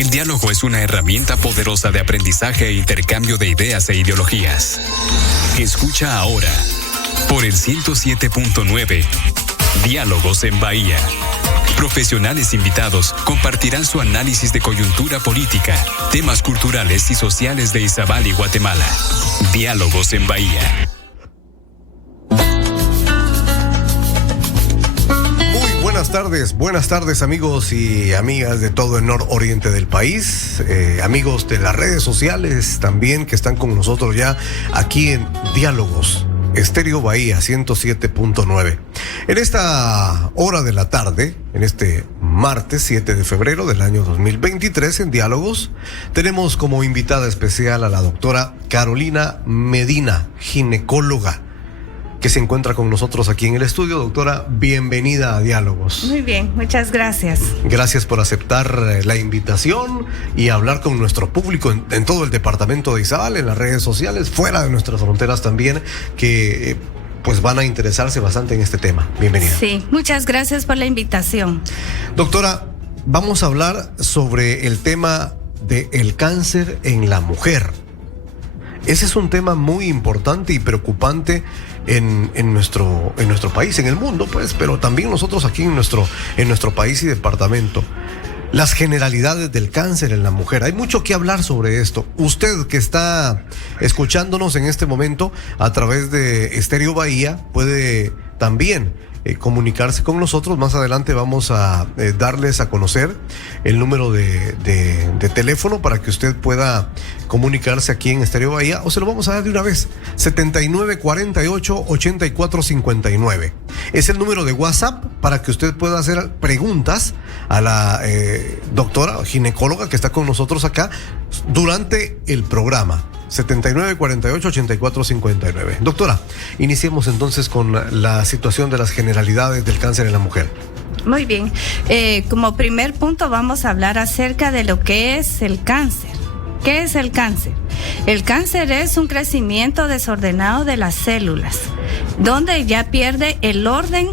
El diálogo es una herramienta poderosa de aprendizaje e intercambio de ideas e ideologías. Escucha ahora, por el 107.9, Diálogos en Bahía. Profesionales invitados compartirán su análisis de coyuntura política, temas culturales y sociales de Izabal y Guatemala. Diálogos en Bahía. Buenas tardes amigos y amigas de todo el nororiente del país, amigos de las redes sociales también que están con nosotros ya aquí en Diálogos, Estéreo Bahía 107.9. En esta hora de la tarde, en este martes 7 de febrero del año 2023, en Diálogos, tenemos como invitada especial a la doctora Carolina Medina, ginecóloga, que se encuentra con nosotros aquí en el estudio. Doctora, bienvenida a Diálogos. Muy bien, muchas gracias. Gracias por aceptar la invitación y hablar con nuestro público en todo el departamento de Izabal, en las redes sociales, fuera de nuestras fronteras también, que pues van a interesarse bastante en este tema. Bienvenida. Sí, muchas gracias por la invitación. Doctora, vamos a hablar sobre el tema del cáncer en la mujer. Ese es un tema muy importante y preocupante en nuestro país, en el mundo, pues, pero también nosotros aquí en nuestro país y departamento. Las generalidades del cáncer en la mujer. Hay mucho que hablar sobre esto. Usted que está escuchándonos en este momento a través de Estéreo Bahía puede también comunicarse con nosotros. Más adelante vamos a darles a conocer el número de teléfono para que usted pueda comunicarse aquí en Estéreo Bahía, o se lo vamos a dar de una vez: 7948-8459. Es el número de WhatsApp para que usted pueda hacer preguntas a la doctora ginecóloga que está con nosotros acá durante el programa. 7948-8459. Doctora, iniciemos entonces con la situación de las generalidades del cáncer en la mujer. Muy bien. Como primer punto vamos a hablar acerca de lo que es el cáncer. ¿Qué es el cáncer? El cáncer es un crecimiento desordenado de las células, donde ya pierde el orden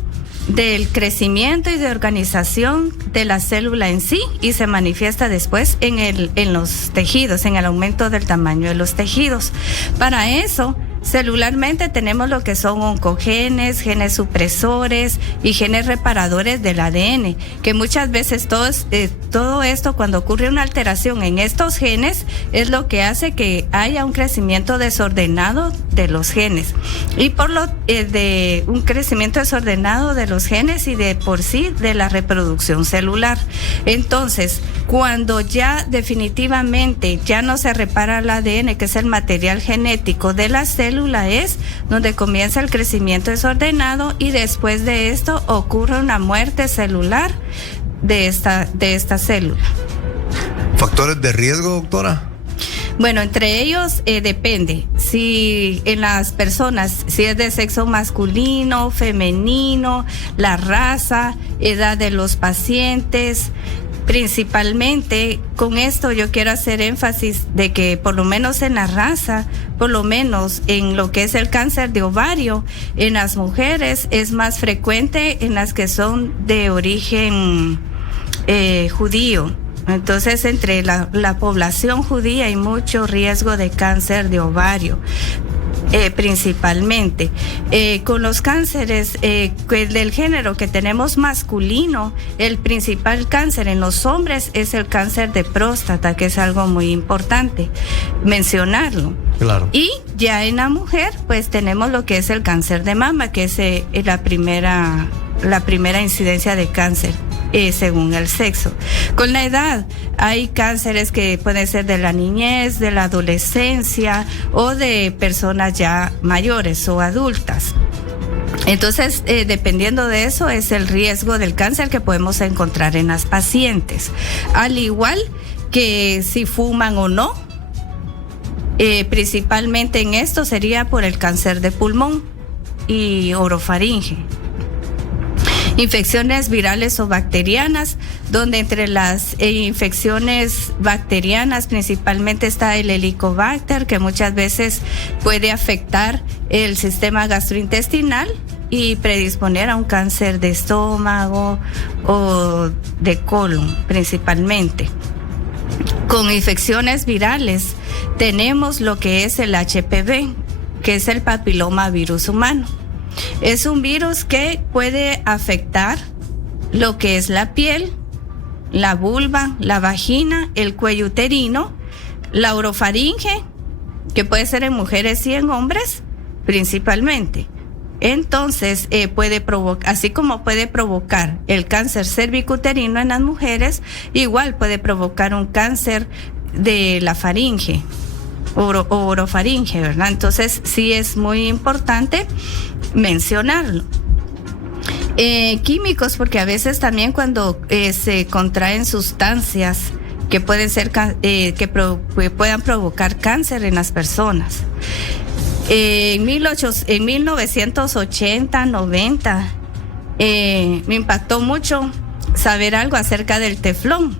del crecimiento y de organización de la célula en sí y se manifiesta después en los tejidos, en el aumento del tamaño de los tejidos. Para eso, celularmente tenemos lo que son oncogenes, genes supresores y genes reparadores del ADN, que muchas veces todo esto, cuando ocurre una alteración en estos genes, es lo que hace que haya un crecimiento desordenado de los genes. Y por de un crecimiento desordenado de los genes y de por sí de la reproducción celular. Entonces, cuando ya definitivamente ya no se repara el ADN, que es el material genético de la célula, es donde comienza el crecimiento desordenado y después de esto ocurre una muerte celular de esta célula. ¿Factores de riesgo, doctora? Bueno, entre ellos depende si en las personas, si es de sexo masculino, femenino, la raza, edad de los pacientes. Principalmente con esto yo quiero hacer énfasis de que por lo menos en la raza, por lo menos en lo que es el cáncer de ovario, en las mujeres es más frecuente en las que son de origen judío. Entonces, entre la población judía hay mucho riesgo de cáncer de ovario. Principalmente con los cánceres del género que tenemos masculino, el principal cáncer en los hombres es el cáncer de próstata, que es algo muy importante mencionarlo. Claro. Y ya en la mujer pues tenemos lo que es el cáncer de mama, que es la primera incidencia de cáncer según el sexo. Con la edad hay cánceres que pueden ser de la niñez, de la adolescencia o de personas ya mayores o adultas. Entonces, dependiendo de eso es el riesgo del cáncer que podemos encontrar en las pacientes. Al igual que si fuman o no, principalmente en esto sería por el cáncer de pulmón y orofaringe. Infecciones virales o bacterianas, donde entre las infecciones bacterianas principalmente está el Helicobacter, que muchas veces puede afectar el sistema gastrointestinal y predisponer a un cáncer de estómago o de colon principalmente. Con infecciones virales tenemos lo que es el HPV, que es el papiloma virus humano. Es un virus que puede afectar lo que es la piel, la vulva, la vagina, el cuello uterino, la orofaringe, que puede ser en mujeres y en hombres principalmente. Entonces, puede provocar, así como puede provocar el cáncer cervicuterino en las mujeres, igual puede provocar un cáncer de la faringe o orofaringe, ¿verdad? Entonces, sí es muy importante mencionarlo. Químicos, porque a veces también cuando se contraen sustancias que pueden ser que puedan provocar cáncer en las personas. En 1980, 90, me impactó mucho saber algo acerca del teflón,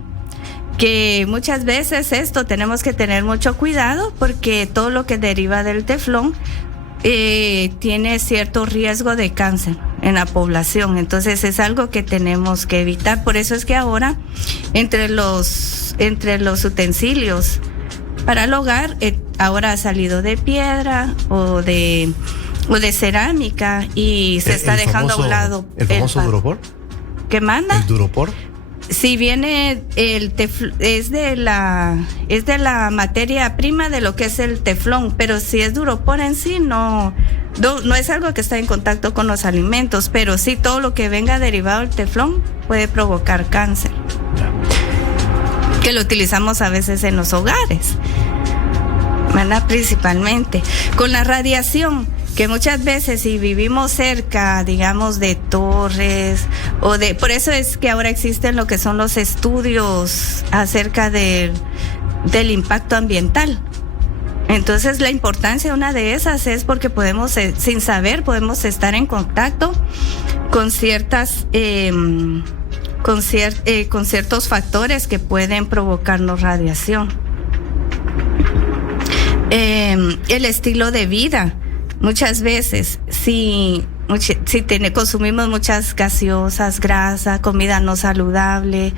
que muchas veces esto tenemos que tener mucho cuidado porque todo lo que deriva del teflón tiene cierto riesgo de cáncer en la población. Entonces es algo que tenemos que evitar. Por eso es que ahora entre los utensilios para el hogar ahora ha salido de piedra o de cerámica y se está dejando a un lado el famoso duropor. ¿Qué manda? El duropor. Si viene es de la materia prima de lo que es el teflón, pero si es duropor en sí no es algo que está en contacto con los alimentos, pero sí todo lo que venga derivado del teflón puede provocar cáncer. Que lo utilizamos a veces en los hogares, ¿verdad? Principalmente con la radiación, que muchas veces si vivimos cerca, digamos, de torres por eso es que ahora existen lo que son los estudios acerca del impacto ambiental. Entonces la importancia de una de esas es porque podemos, sin saber, podemos estar en contacto con con ciertos factores que pueden provocarnos radiación. El estilo de vida. Muchas veces, si consumimos muchas gaseosas, grasa, comida no saludable,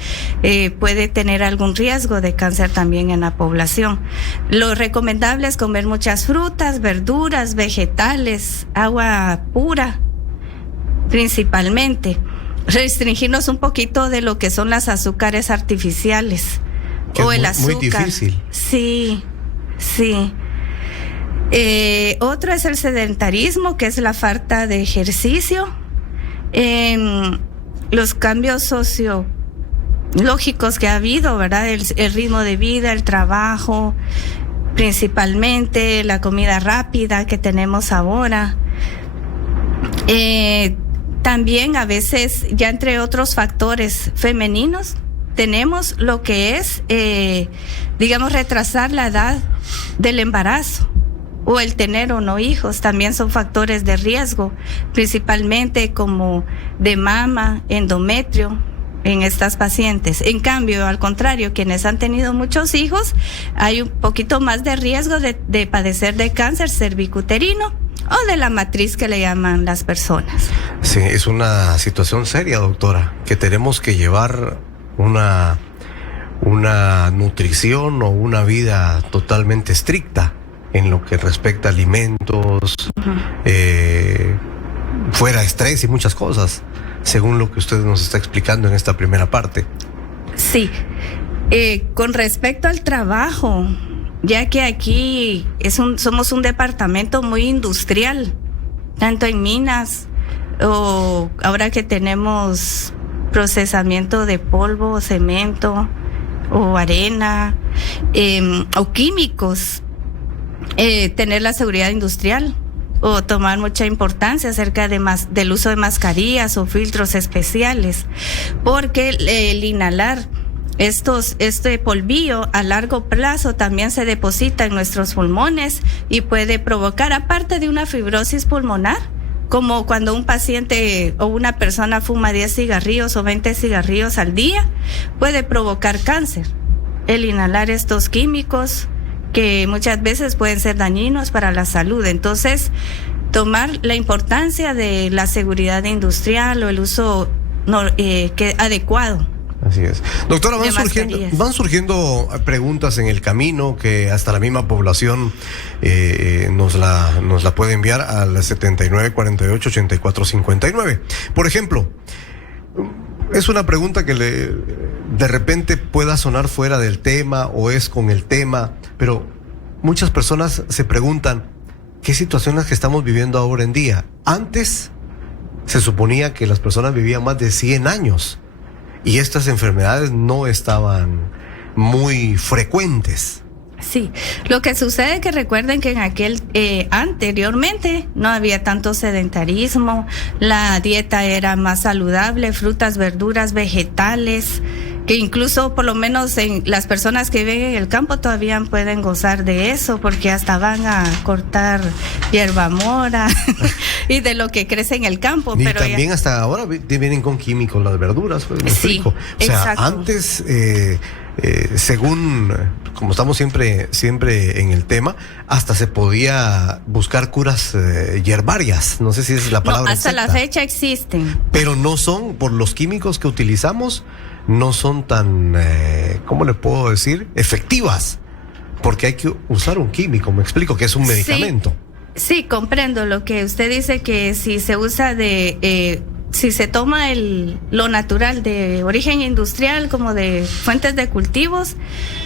puede tener algún riesgo de cáncer también en la población. Lo recomendable es comer muchas frutas, verduras, vegetales, agua pura, principalmente. Restringirnos un poquito de lo que son las azúcares artificiales o el azúcar. Muy difícil. Sí. Otro es el sedentarismo, que es la falta de ejercicio. Los cambios sociológicos que ha habido, ¿verdad? El ritmo de vida, el trabajo, principalmente la comida rápida que tenemos ahora. También a veces, ya entre otros factores femeninos, tenemos lo que es, retrasar la edad del embarazo o el tener o no hijos. También son factores de riesgo, principalmente como de mama, endometrio en estas pacientes. En cambio, al contrario, quienes han tenido muchos hijos, hay un poquito más de riesgo de padecer de cáncer cervicuterino o de la matriz que le llaman las personas. Sí, es una situación seria, doctora, que tenemos que llevar una nutrición o una vida totalmente estricta en lo que respecta a alimentos, fuera estrés y muchas cosas, según lo que usted nos está explicando en esta primera parte. Sí, con respecto al trabajo, ya que aquí somos un departamento muy industrial, tanto en minas o ahora que tenemos procesamiento de polvo, cemento o arena o químicos, tener la seguridad industrial o tomar mucha importancia acerca del uso de mascarillas o filtros especiales, porque el inhalar este polvillo a largo plazo también se deposita en nuestros pulmones y puede provocar, aparte de una fibrosis pulmonar, como cuando un paciente o una persona fuma 10 cigarrillos o 20 cigarrillos al día, puede provocar cáncer. El inhalar estos químicos que muchas veces pueden ser dañinos para la salud. Entonces, tomar la importancia de la seguridad industrial o el uso adecuado Así es. Doctora, van surgiendo preguntas en el camino que hasta la misma población nos la puede enviar al 7948-8459. Por ejemplo, es una pregunta que de repente pueda sonar fuera del tema o es con el tema, pero muchas personas se preguntan qué situaciones que estamos viviendo ahora en día. Antes se suponía que las personas vivían más de 100 años. Y estas enfermedades no estaban muy frecuentes. Sí, lo que sucede es que recuerden que anteriormente no había tanto sedentarismo, la dieta era más saludable, frutas, verduras, vegetales, que incluso por lo menos en las personas que viven en el campo todavía pueden gozar de eso, porque hasta van a cortar hierba mora y de lo que crece en el campo. Y pero también hasta ahora vienen con químicos las verduras, pues, me explico. O sea, exacto. Antes, según, como estamos siempre en el tema, hasta se podía buscar curas hierbarias, no sé si es la palabra hasta exacta. la fecha existen. Pero no son, por los químicos que utilizamos, no son tan, ¿cómo le puedo decir? Efectivas, porque hay que usar un químico, me explico, que es un medicamento. Sí, comprendo lo que usted dice, que si se usa si se toma lo natural de origen industrial como de fuentes de cultivos,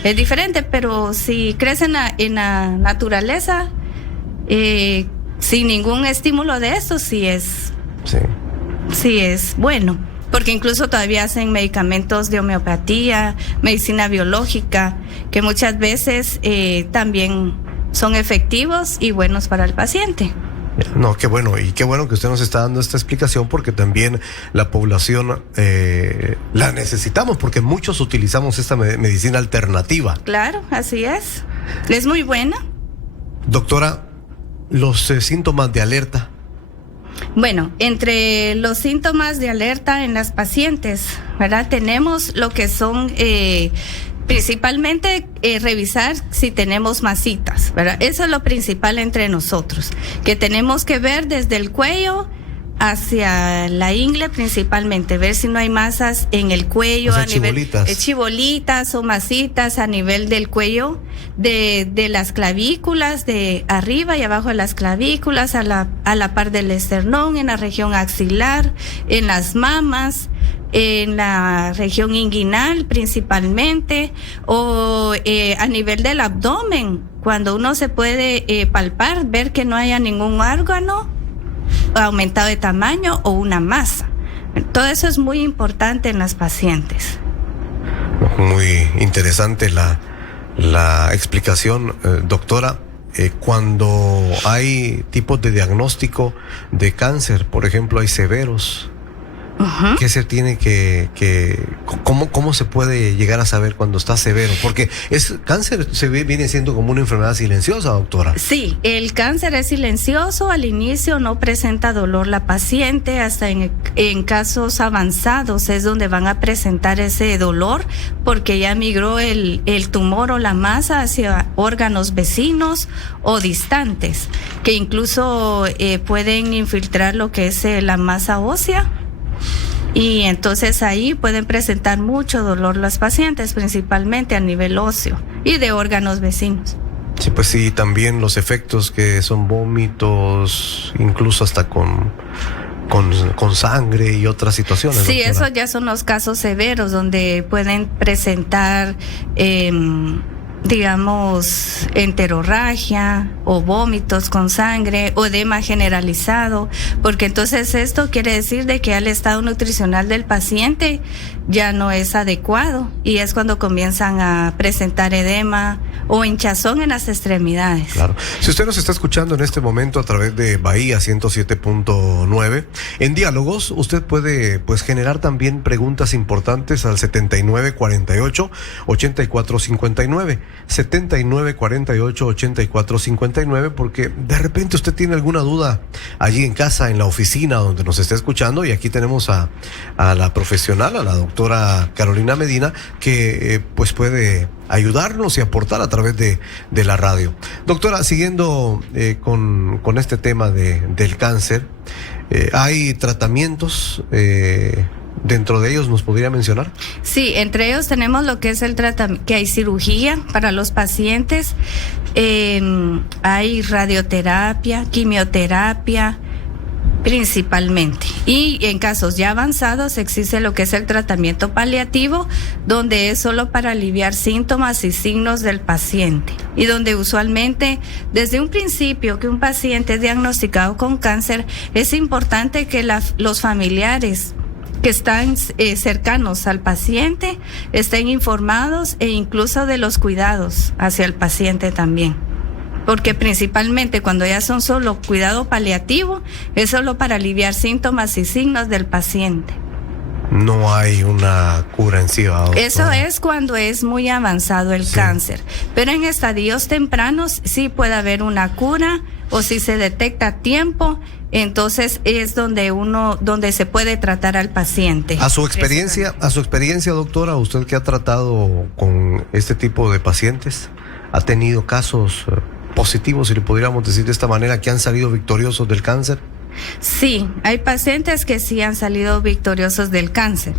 es diferente, pero si crece en la naturaleza, sin ningún estímulo de eso, sí es bueno. Porque incluso todavía hacen medicamentos de homeopatía, medicina biológica, que muchas veces también son efectivos y buenos para el paciente. No, qué bueno, y qué bueno que usted nos está dando esta explicación, porque también la población la necesitamos, porque muchos utilizamos esta medicina alternativa. Claro, así es. Es muy buena. Doctora, los síntomas de alerta. Bueno, entre los síntomas de alerta en las pacientes, ¿verdad? Tenemos lo que son principalmente revisar si tenemos masitas, ¿verdad? Eso es lo principal entre nosotros, que tenemos que ver desde el cuello hacia la ingle, principalmente ver si no hay masas en el cuello, o sea, a nivel chibolitas. Chibolitas o masitas a nivel del cuello, de las clavículas, de arriba y abajo de las clavículas, a la par del esternón, en la región axilar, en las mamas, en la región inguinal principalmente, o a nivel del abdomen, cuando uno se puede palpar, ver que no haya ningún órgano aumentado de tamaño o una masa. Todo eso es muy importante en las pacientes. Muy interesante la explicación, doctora. Cuando hay tipos de diagnóstico de cáncer, por ejemplo, hay severos. Uh-huh. ¿Qué se tiene cómo se puede llegar a saber cuando está severo? Porque cáncer viene siendo como una enfermedad silenciosa, doctora. Sí, el cáncer es silencioso, al inicio no presenta dolor la paciente, hasta en casos avanzados es donde van a presentar ese dolor, porque ya migró el tumor o la masa hacia órganos vecinos o distantes, que incluso pueden infiltrar lo que es la masa ósea. Y entonces ahí pueden presentar mucho dolor las pacientes, principalmente a nivel óseo y de órganos vecinos. Sí, pues sí, también los efectos que son vómitos, incluso hasta con sangre y otras situaciones. Sí, doctora. Esos ya son los casos severos donde pueden presentar digamos, enterorragia o vómitos con sangre o edema generalizado, porque entonces esto quiere decir de que el estado nutricional del paciente ya no es adecuado y es cuando comienzan a presentar edema o hinchazón en las extremidades. Claro. Si usted nos está escuchando en este momento a través de Bahía 107.9, en Diálogos, usted puede generar también preguntas importantes al 7948-8459. 7948-8459, porque de repente usted tiene alguna duda allí en casa, en la oficina donde nos está escuchando, y aquí tenemos a la profesional, a la doctora Carolina Medina, que pues puede ayudarnos y aportar a través de la radio. Doctora, siguiendo con este tema del cáncer, hay tratamientos Dentro de ellos, ¿nos podría mencionar? Sí, entre ellos tenemos lo que es el tratamiento, que hay cirugía para los pacientes, hay radioterapia, quimioterapia, principalmente. Y en casos ya avanzados existe lo que es el tratamiento paliativo, donde es solo para aliviar síntomas y signos del paciente. Y donde usualmente, desde un principio que un paciente es diagnosticado con cáncer, es importante que los familiares que están cercanos al paciente estén informados e incluso de los cuidados hacia el paciente también. Porque principalmente cuando ya son solo cuidado paliativo, es solo para aliviar síntomas y signos del paciente. No hay una cura en sí, doctora. Eso es cuando es muy avanzado el cáncer. Pero en estadios tempranos sí puede haber una cura, o si se detecta a tiempo, entonces es donde se puede tratar al paciente. A su experiencia, doctora, usted que ha tratado con este tipo de pacientes, ¿ha tenido casos positivos, si le pudiéramos decir de esta manera, que han salido victoriosos del cáncer? Sí, hay pacientes que sí han salido victoriosos del cáncer,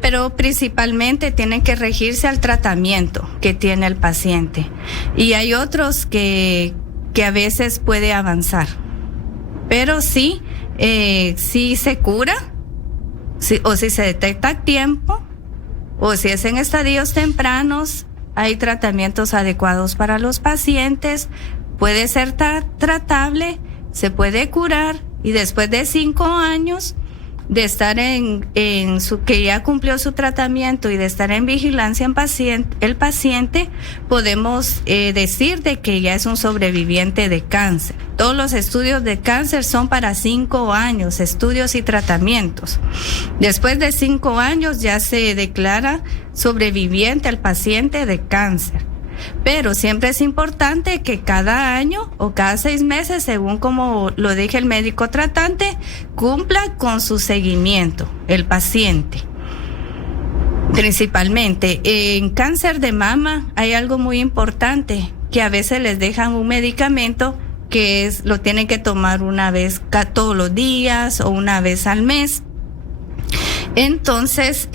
pero principalmente tienen que regirse al tratamiento que tiene el paciente. Y hay otros que a veces puede avanzar, pero sí se cura, o si se detecta a tiempo, o si es en estadios tempranos, hay tratamientos adecuados para los pacientes, puede ser tratable, se puede curar, y después de 5 años de estar que ya cumplió su tratamiento y de estar en vigilancia el paciente, podemos decir de que ya es un sobreviviente de cáncer. Todos los estudios de cáncer son para 5 años, estudios y tratamientos. Después de 5 años ya se declara sobreviviente al paciente de cáncer. Pero siempre es importante que cada año o cada 6 meses, según como lo dije el médico tratante, cumpla con su seguimiento el paciente. Principalmente en cáncer de mama hay algo muy importante, que a veces les dejan un medicamento que lo tienen que tomar una vez todos los días o una vez al mes. Entonces,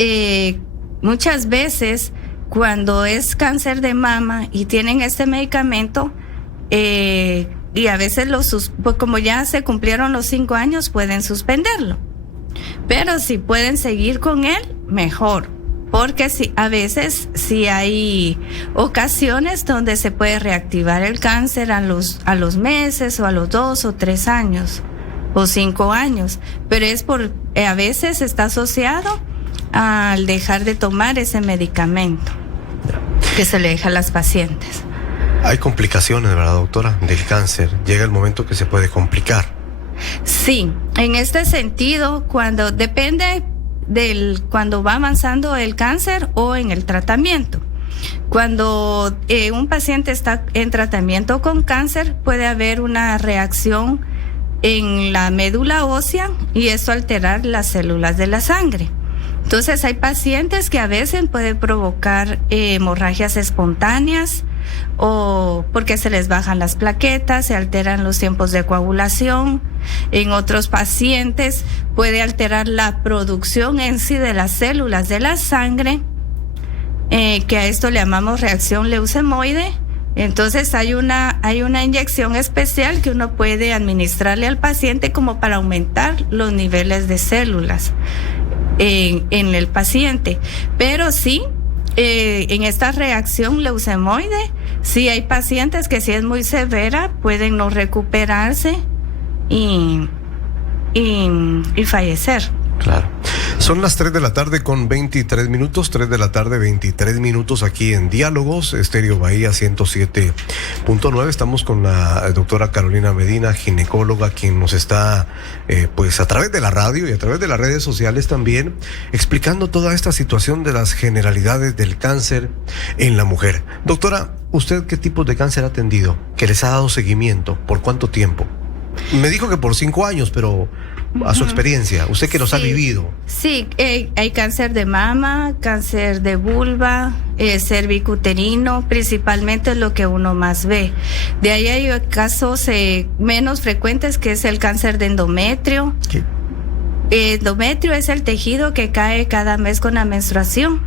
muchas veces cuando es cáncer de mama y tienen este medicamento, y a veces pues como ya se cumplieron los 5 años, pueden suspenderlo. Pero si pueden seguir con él, mejor. Porque a veces sí hay ocasiones donde se puede reactivar el cáncer a los meses, o a los 2 o 3 años, o 5 años. Pero a veces está asociado al dejar de tomar ese medicamento que se le deja a las pacientes. Hay complicaciones, ¿verdad, doctora? Del cáncer. Llega el momento que se puede complicar. Sí, en este sentido, depende cuando va avanzando el cáncer o en el tratamiento. Cuando un paciente está en tratamiento con cáncer, puede haber una reacción en la médula ósea y eso alterar las células de la sangre. Entonces hay pacientes que a veces pueden provocar hemorragias espontáneas, o porque se les bajan las plaquetas, se alteran los tiempos de coagulación. En otros pacientes puede alterar la producción en sí de las células de la sangre, que a esto le llamamos reacción leucemoide. Entonces hay una inyección especial que uno puede administrarle al paciente como para aumentar los niveles de células en el paciente. Pero sí, en esta reacción leucemoide, sí hay pacientes que si es muy severa pueden no recuperarse y fallecer. Claro. Son las 3 de la tarde con 23 minutos, 3 de la tarde 23 minutos aquí en Diálogos, Estéreo Bahía 107.9. Estamos con la doctora Carolina Medina, ginecóloga, quien nos está, pues a través de la radio y a través de las redes sociales también, explicando toda esta situación de las generalidades del cáncer en la mujer. Doctora, ¿usted qué tipos de cáncer ha atendido? ¿Que les ha dado seguimiento? ¿Por cuánto tiempo? Me dijo que por 5 años, pero a su experiencia, usted que los ha vivido. Sí, hay cáncer de mama, cáncer de vulva, cervicuterino, principalmente es lo que uno más ve. De ahí hay casos menos frecuentes, que es el cáncer de endometrio. Endometrio es el tejido que cae cada mes con la menstruación.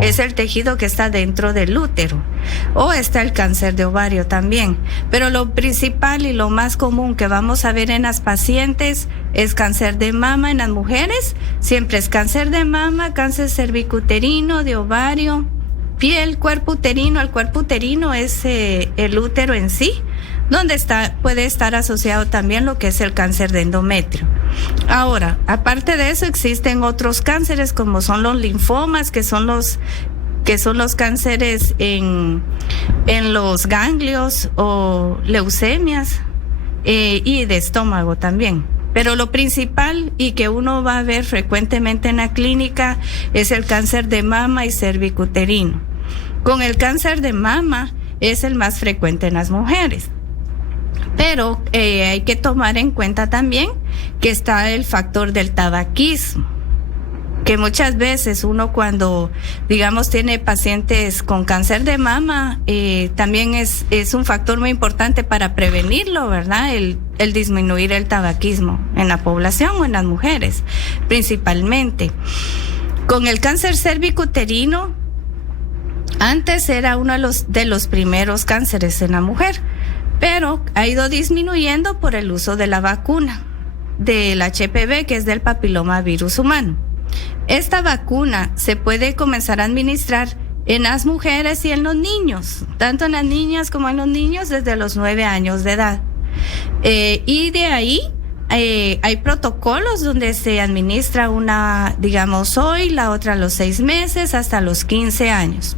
Es el tejido que está dentro del útero. O está el cáncer de ovario también. Pero lo principal y lo más común que vamos a ver en las pacientes es cáncer de mama en las mujeres. Siempre es cáncer de mama, cáncer cervicuterino, de ovario, piel, cuerpo uterino. El cuerpo uterino es el útero en sí, donde puede estar asociado también lo que es el cáncer de endometrio. Ahora, aparte de eso, existen otros cánceres como son los linfomas, que son los cánceres en los ganglios o leucemias y de estómago también. Pero lo principal y que uno va a ver frecuentemente en la clínica es el cáncer de mama y cervicuterino. Con el cáncer de mama es el más frecuente en las mujeres. Pero hay que tomar en cuenta también que está el factor del tabaquismo, que muchas veces uno cuando, digamos, tiene pacientes con cáncer de mama, también es un factor muy importante para prevenirlo, ¿verdad? El disminuir el tabaquismo en la población o en las mujeres, principalmente. Con el cáncer cervicuterino, antes era uno de los primeros cánceres en la mujer, pero ha ido disminuyendo por el uso de la vacuna del HPV, que es del papilomavirus humano. Esta vacuna se puede comenzar a administrar en las mujeres y en los niños, tanto en las niñas como en los niños desde los 9 años de edad. Y de ahí hay protocolos donde se administra una, digamos, hoy, la otra a los 6 meses, hasta los 15 años.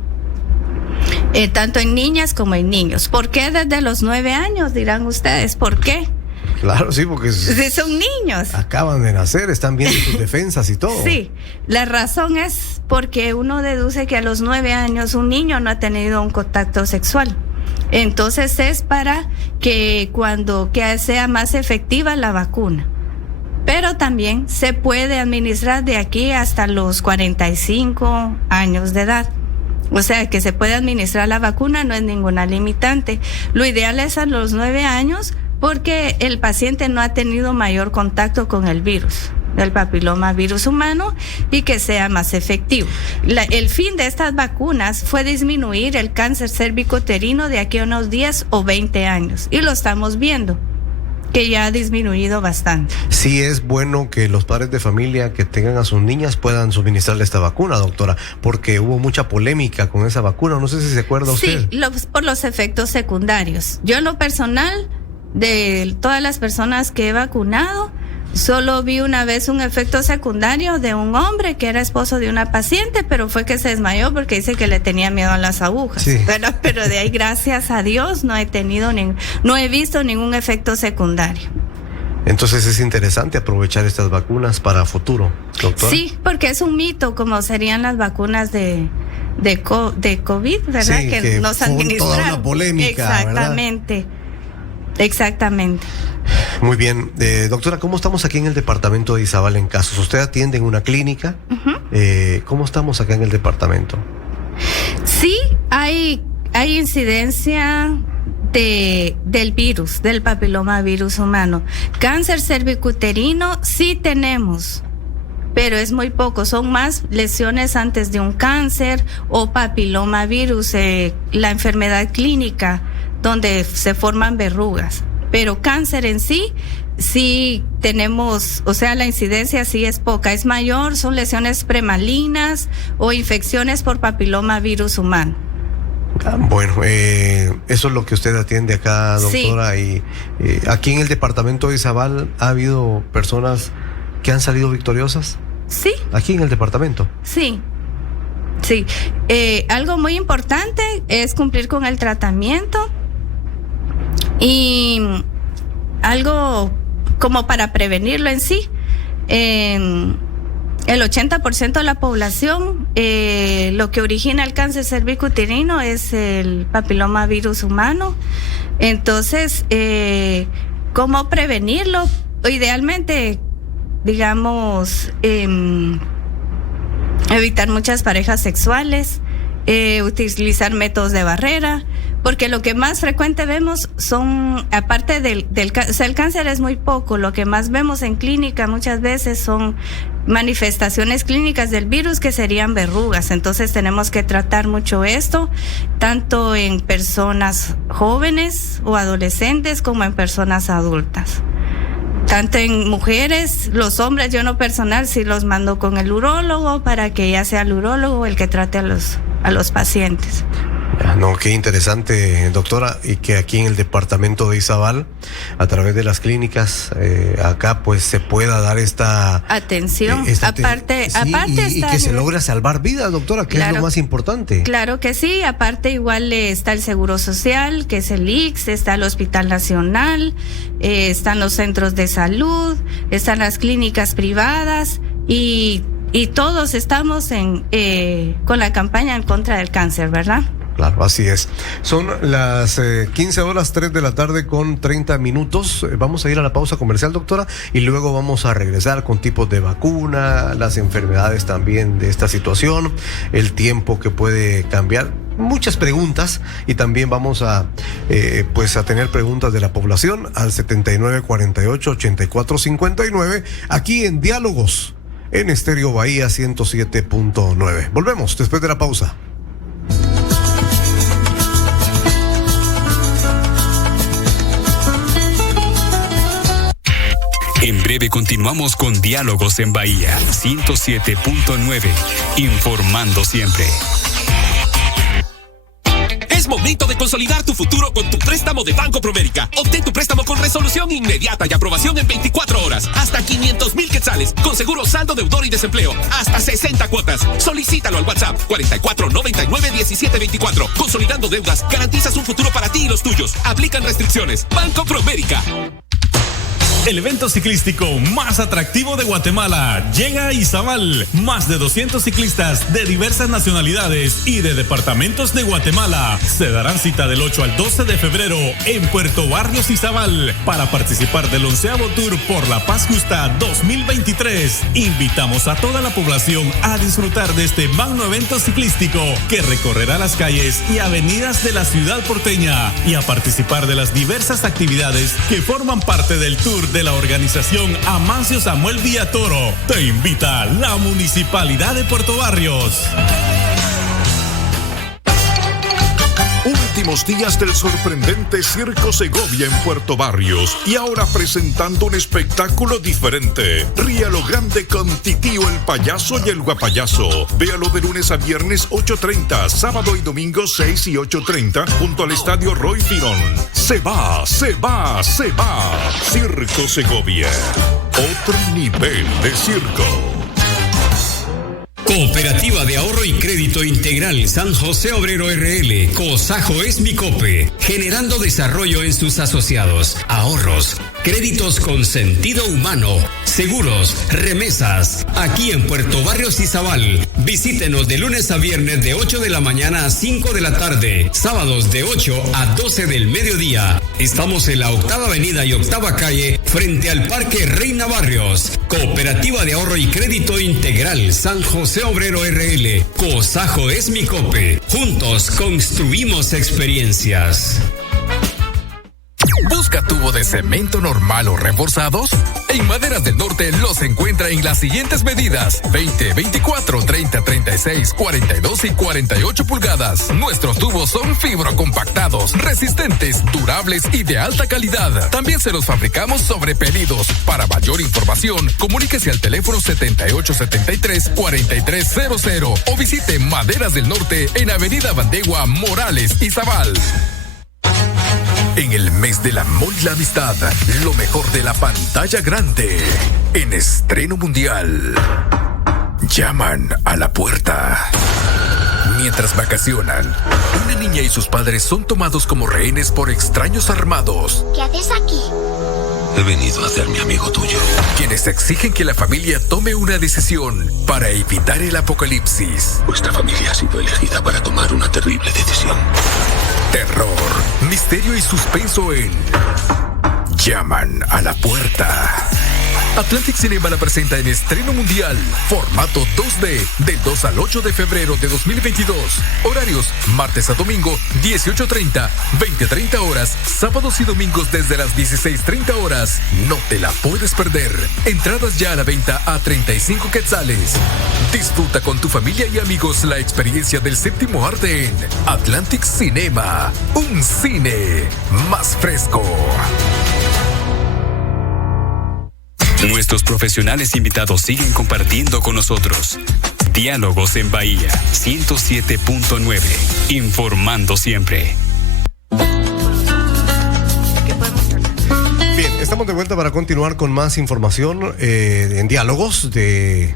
Tanto en niñas como en niños. ¿Por qué desde los 9 años, dirán ustedes? ¿Por qué? Claro, sí, porque son niños. Acaban de nacer, están viendo sus defensas y todo. Sí, la razón es porque uno deduce que a los 9 años un niño no ha tenido un contacto sexual. Entonces es para que que sea más efectiva la vacuna. Pero también se puede administrar de aquí hasta los 45 años de edad. O sea, que se puede administrar la vacuna, no es ninguna limitante. Lo ideal es a los 9 años porque el paciente no ha tenido mayor contacto con el virus, del papilomavirus humano, y que sea más efectivo. El fin de estas vacunas fue disminuir el cáncer cervicuterino de aquí a unos 10 o 20 años. Y lo estamos viendo, que ya ha disminuido bastante. Sí, es bueno que los padres de familia que tengan a sus niñas puedan suministrarle esta vacuna, doctora, porque hubo mucha polémica con esa vacuna. No sé si se acuerda usted. Sí, por los efectos secundarios. Yo en lo personal, de todas las personas que he vacunado, solo vi una vez un efecto secundario de un hombre que era esposo de una paciente, pero fue que se desmayó porque dice que le tenía miedo a las agujas. Sí. Pero de ahí, gracias a Dios, no he visto ningún efecto secundario. Entonces es interesante aprovechar estas vacunas para futuro, doctora. Sí, porque es un mito, como serían las vacunas de COVID, ¿verdad? Sí, que nos administraron. Toda una polémica. Exactamente. ¿Verdad? Exactamente. Muy bien. Doctora, ¿cómo estamos aquí en el departamento de Izabal en casos? ¿Usted atiende en una clínica? Uh-huh. ¿Cómo estamos acá en el departamento? Sí, hay incidencia del virus, del papilomavirus humano. Cáncer cervicuterino sí tenemos, pero es muy poco. Son más lesiones antes de un cáncer o papilomavirus, la enfermedad clínica donde se forman verrugas. Pero cáncer en sí tenemos, o sea, la incidencia sí es poca, es mayor, son lesiones premalignas o infecciones por papilomavirus humano. Bueno, eso es lo que usted atiende acá, doctora. Sí. Y aquí en el departamento de Izabal, ¿ha habido personas que han salido victoriosas? Sí. Aquí en el departamento. Sí. Algo muy importante es cumplir con el tratamiento. Y algo como para prevenirlo en sí, el 80% de la población, lo que origina el cáncer cervicuterino es el papilomavirus humano. Entonces, ¿cómo prevenirlo? Idealmente, digamos, evitar muchas parejas sexuales, utilizar métodos de barrera, porque lo que más frecuente vemos son, aparte o sea, el cáncer es muy poco, lo que más vemos en clínica muchas veces son manifestaciones clínicas del virus, que serían verrugas. Entonces tenemos que tratar mucho esto, tanto en personas jóvenes o adolescentes como en personas adultas. Tanto en mujeres, los hombres, yo en lo personal sí los mando con el urólogo para que ya sea el urólogo el que trate a los pacientes. No, qué interesante, doctora, y que aquí en el departamento de Izabal, a través de las clínicas, acá pues se pueda dar esta atención. Aparte y que se logre salvar vidas, doctora, que es lo más importante. Claro que sí, aparte igual está el Seguro Social, que es el IX, está el Hospital Nacional, están los centros de salud, están las clínicas privadas y todos estamos con la campaña en contra del cáncer, ¿verdad? Claro, así es. Son las 15 horas, 3 de la tarde con 30 minutos. Vamos a ir a la pausa comercial, doctora, y luego vamos a regresar con tipos de vacuna, las enfermedades también de esta situación, el tiempo que puede cambiar. Muchas preguntas, y también vamos a tener preguntas de la población al 7948-8459 aquí en Diálogos en Estéreo Bahía 107.9. Volvemos después de la pausa. En breve continuamos con Diálogos en Bahía 107.9, informando siempre. Es momento de consolidar tu futuro con tu préstamo de Banco Promérica. Obtén tu préstamo con resolución inmediata y aprobación en 24 horas. Hasta 500,000 quetzales, con seguro saldo, deudor y desempleo. Hasta 60 cuotas. Solicítalo al WhatsApp 44991724. Consolidando deudas, garantizas un futuro para ti y los tuyos. Aplican restricciones. Banco Promérica. El evento ciclístico más atractivo de Guatemala llega a Izabal. Más de 200 ciclistas de diversas nacionalidades y de departamentos de Guatemala se darán cita del 8 al 12 de febrero en Puerto Barrios, Izabal, para participar del 11º Tour por la Paz Justa 2023. Invitamos a toda la población a disfrutar de este magno evento ciclístico que recorrerá las calles y avenidas de la ciudad porteña y a participar de las diversas actividades que forman parte del tour de la organización Amancio Samuel Villatoro. Te invita la Municipalidad de Puerto Barrios. Últimos días del sorprendente Circo Segovia en Puerto Barrios, y ahora presentando un espectáculo diferente. Ríe a lo grande con Titío el Payaso y el Guapayazo. Véalo de lunes a viernes 8:30, sábado y domingo 6 y 8:30 junto al Estadio Roy Tirón. Se va. Circo Segovia. Otro nivel de circo. Cooperativa de Ahorro y Crédito Integral San José Obrero RL, COSAJO es mi COPE, generando desarrollo en sus asociados, ahorros, créditos con sentido humano, seguros, remesas, aquí en Puerto Barrios, Izabal. Visítenos de lunes a viernes de 8 de la mañana a 5 de la tarde, sábados de 8 a 12 del mediodía. Estamos en la 8ª Avenida y 8ª Calle, frente al Parque Reina Barrios. Cooperativa de Ahorro y Crédito Integral San José Obrero RL, COSAJO es mi COPE. Juntos construimos experiencias. ¿Busca tubo de cemento normal o reforzados? En Maderas del Norte los encuentra en las siguientes medidas: 20, 24, 30, 36, 42 y 48 pulgadas. Nuestros tubos son fibrocompactados, resistentes, durables y de alta calidad. También se los fabricamos sobre pedidos. Para mayor información, comuníquese al teléfono 7873-4300 o visite Maderas del Norte en Avenida Bandegua, Morales, Izabal. En el mes del amor y la amistad, lo mejor de la pantalla grande. En estreno mundial, llaman a la puerta. Mientras vacacionan, una niña y sus padres son tomados como rehenes por extraños armados. ¿Qué haces aquí? He venido a ser mi amigo tuyo. Quienes exigen que la familia tome una decisión para evitar el apocalipsis. Vuestra familia ha sido elegida para tomar una terrible decisión. Terror, misterio y suspenso en Llaman a la puerta. Atlantic Cinema la presenta en estreno mundial, formato 2D, del 2 al 8 de febrero de 2022. Horarios, martes a domingo, 18:30, 20:30 horas, sábados y domingos desde las 16:30 horas. No te la puedes perder. Entradas ya a la venta a 35 quetzales. Disfruta con tu familia y amigos la experiencia del séptimo arte en Atlantic Cinema. Un cine más fresco. Nuestros profesionales invitados siguen compartiendo con nosotros. Diálogos en Bahía 107.9. Informando siempre. Bien, estamos de vuelta para continuar con más información en Diálogos de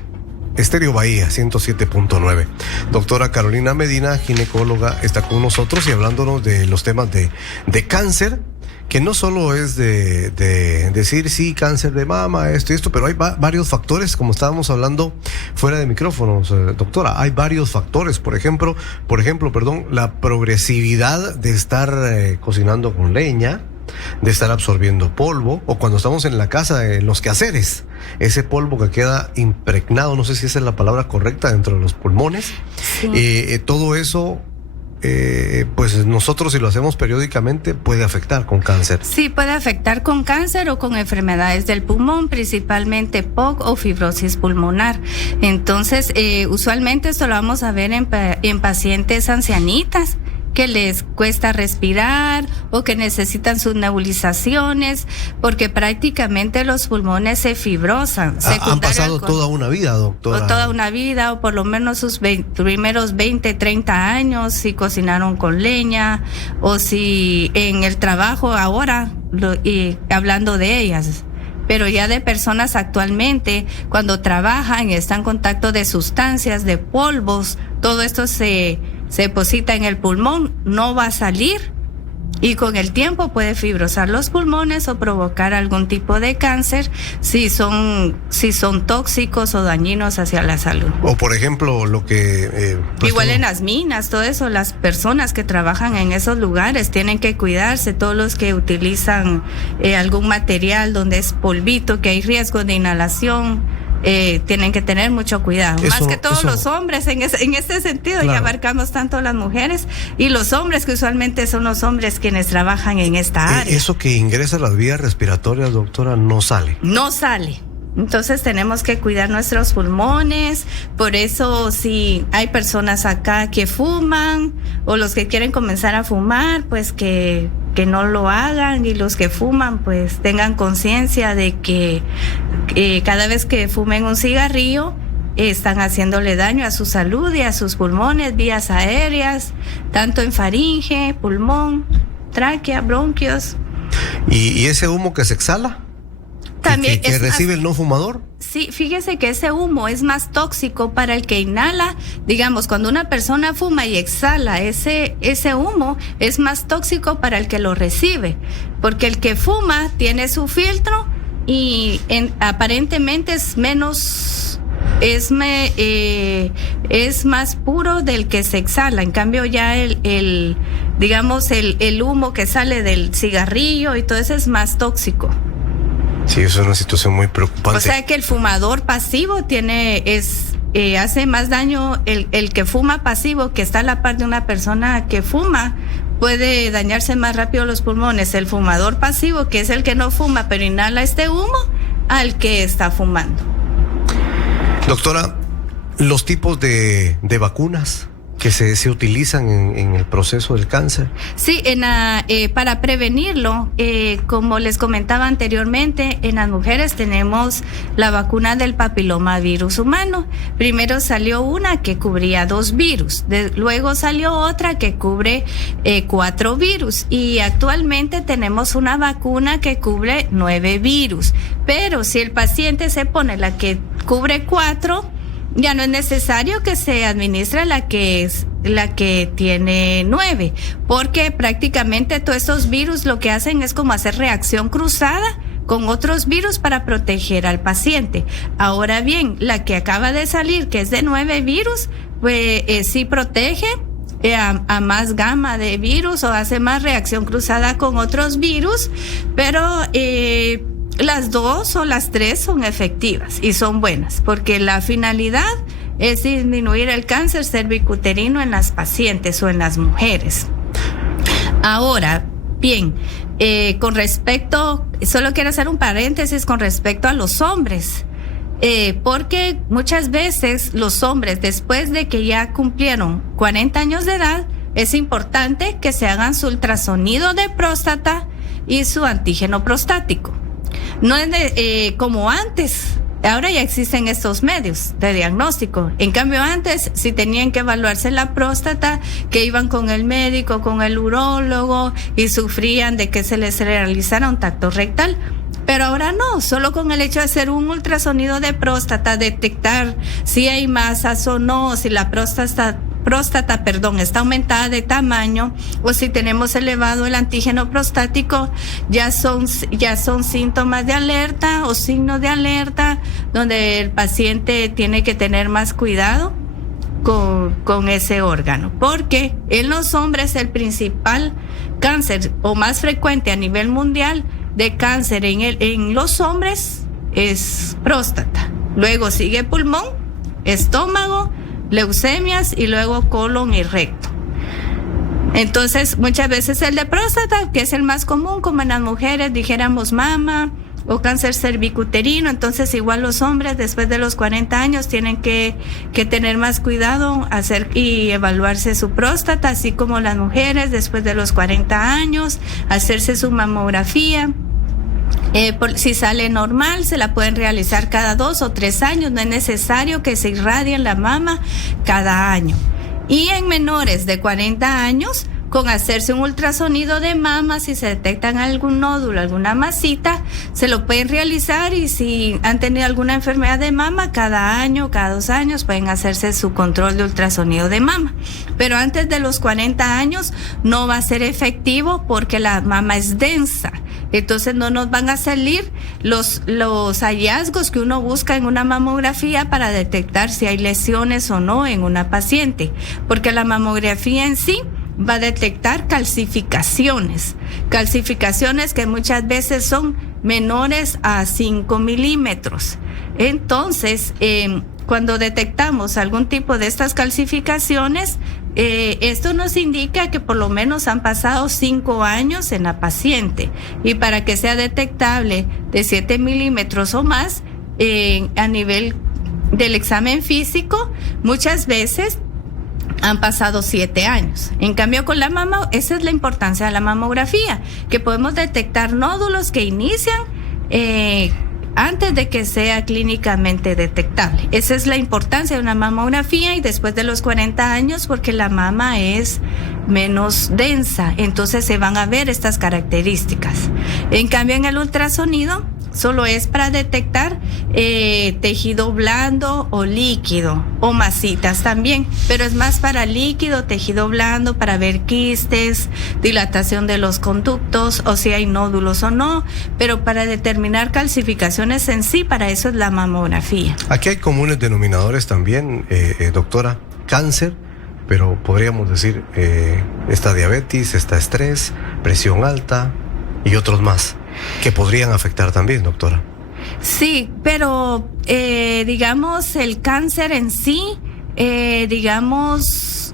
Estéreo Bahía 107.9. Doctora Carolina Medina, ginecóloga, está con nosotros y hablándonos de los temas de cáncer, que no solo es de decir sí, cáncer de mama, esto y esto, pero hay varios factores, como estábamos hablando fuera de micrófonos, doctora. Hay varios factores, por ejemplo, la progresividad de estar cocinando con leña, de estar absorbiendo polvo, o cuando estamos en la casa, en los quehaceres, ese polvo que queda impregnado, no sé si esa es la palabra correcta, dentro de los pulmones. Sí. Todo eso, pues nosotros, si lo hacemos periódicamente, puede afectar con cáncer. Sí, puede afectar con cáncer o con enfermedades del pulmón, principalmente POC o fibrosis pulmonar. Entonces, usualmente esto lo vamos a ver en pacientes ancianitas, que les cuesta respirar o que necesitan sus nebulizaciones, porque prácticamente los pulmones se fibrosan. Han pasado toda una vida, doctora. O toda una vida, o por lo menos sus primeros 20, 30 años, si cocinaron con leña, o si en el trabajo ahora, hablando de ellas. Pero ya de personas actualmente, cuando trabajan y están en contacto de sustancias, de polvos, todo esto se deposita en el pulmón, no va a salir y con el tiempo puede fibrosar los pulmones o provocar algún tipo de cáncer si son tóxicos o dañinos hacia la salud. O por ejemplo, lo que... igual en las minas, todo eso, las personas que trabajan en esos lugares tienen que cuidarse, todos los que utilizan algún material donde es polvito, que hay riesgo de inhalación. Tienen que tener mucho cuidado, más que todos los hombres en ese sentido. Claro. Ya abarcamos tanto las mujeres y los hombres, que usualmente son los hombres quienes trabajan en esta área. Eso que ingresa a las vías respiratorias, doctora, no sale. Entonces tenemos que cuidar nuestros pulmones. Por eso, si hay personas acá que fuman o los que quieren comenzar a fumar, pues que no lo hagan, y los que fuman pues tengan conciencia de que cada vez que fumen un cigarrillo están haciéndole daño a su salud y a sus pulmones, vías aéreas, tanto en faringe, pulmón, tráquea, bronquios. ¿Y ese humo que se exhala? También que recibe el no fumador. Sí, fíjese que ese humo es más tóxico para el que inhala. Digamos, cuando una persona fuma y exhala ese humo, es más tóxico para el que lo recibe, porque el que fuma tiene su filtro y aparentemente es más puro del que se exhala. En cambio, ya el humo que sale del cigarrillo y todo eso es más tóxico. Sí, eso es una situación muy preocupante. O sea que el fumador pasivo hace más daño, el que fuma pasivo, que está a la par de una persona que fuma, puede dañarse más rápido los pulmones. El fumador pasivo, que es el que no fuma pero inhala este humo, al que está fumando. Doctora, los tipos de vacunas que se utilizan en el proceso del cáncer. Sí, para prevenirlo, como les comentaba anteriormente, en las mujeres tenemos la vacuna del papilomavirus humano. Primero salió una que cubría 2 virus, luego salió otra que cubre 4 virus, y actualmente tenemos una vacuna que cubre 9 virus. Pero si el paciente se pone la que cubre 4, ya no es necesario que se administre la que tiene 9, porque prácticamente todos estos virus lo que hacen es como hacer reacción cruzada con otros virus para proteger al paciente. Ahora bien, la que acaba de salir, que es de 9 virus, pues sí protege a más gama de virus o hace más reacción cruzada con otros virus, pero las 2 o las 3 son efectivas y son buenas, porque la finalidad es disminuir el cáncer cervicuterino en las pacientes o en las mujeres. Ahora, bien, con respecto, solo quiero hacer un paréntesis con respecto a los hombres, porque muchas veces los hombres, después de que ya cumplieron 40 años de edad, es importante que se hagan su ultrasonido de próstata y su antígeno prostático. No es como antes. Ahora ya existen estos medios de diagnóstico. En cambio, antes, si tenían que evaluarse la próstata, que iban con el médico, con el urólogo y sufrían de que se les realizara un tacto rectal. Pero ahora no, solo con el hecho de hacer un ultrasonido de próstata, detectar si hay masas o no, si la próstata, está aumentada de tamaño o si tenemos elevado el antígeno prostático, ya son síntomas de alerta o signos de alerta donde el paciente tiene que tener más cuidado con ese órgano, porque en los hombres el principal cáncer o más frecuente a nivel mundial de cáncer en los hombres es próstata, luego sigue pulmón, estómago, leucemias y luego colon y recto. Entonces, muchas veces el de próstata, que es el más común, como en las mujeres, dijéramos mama o cáncer cervicuterino. Entonces, igual los hombres después de los 40 años tienen que tener más cuidado, hacer y evaluarse su próstata, así como las mujeres después de los 40 años, hacerse su mamografía. Si sale normal, se la pueden realizar cada 2 o 3 años, no es necesario que se irradie la mama cada año. Y en menores de 40 años, con hacerse un ultrasonido de mama, si se detectan algún nódulo, alguna masita, se lo pueden realizar, y si han tenido alguna enfermedad de mama, cada año, cada 2 años pueden hacerse su control de ultrasonido de mama. Pero antes de los 40 años no va a ser efectivo porque la mama es densa. Entonces no nos van a salir los hallazgos que uno busca en una mamografía para detectar si hay lesiones o no en una paciente, porque la mamografía en sí va a detectar calcificaciones que muchas veces son menores a 5 milímetros. Entonces, cuando detectamos algún tipo de estas calcificaciones, esto nos indica que por lo menos han pasado 5 años en la paciente, y para que sea detectable de 7 milímetros o más a nivel del examen físico, muchas veces han pasado 7 años. En cambio, con la mama, esa es la importancia de la mamografía, que podemos detectar nódulos que inician antes de que sea clínicamente detectable. Esa es la importancia de una mamografía, y después de los 40 años, porque la mama es menos densa, entonces se van a ver estas características. En cambio, en el ultrasonido solo es para detectar tejido blando o líquido, o masitas también, pero es más para líquido, tejido blando, para ver quistes, dilatación de los conductos, o si hay nódulos o no, pero para determinar calcificaciones en sí, para eso es la mamografía. Aquí hay comunes denominadores también, doctora: cáncer, pero podríamos decir esta diabetes, esta estrés, presión alta y otros más que podrían afectar también, doctora. Sí, pero digamos el cáncer en sí, digamos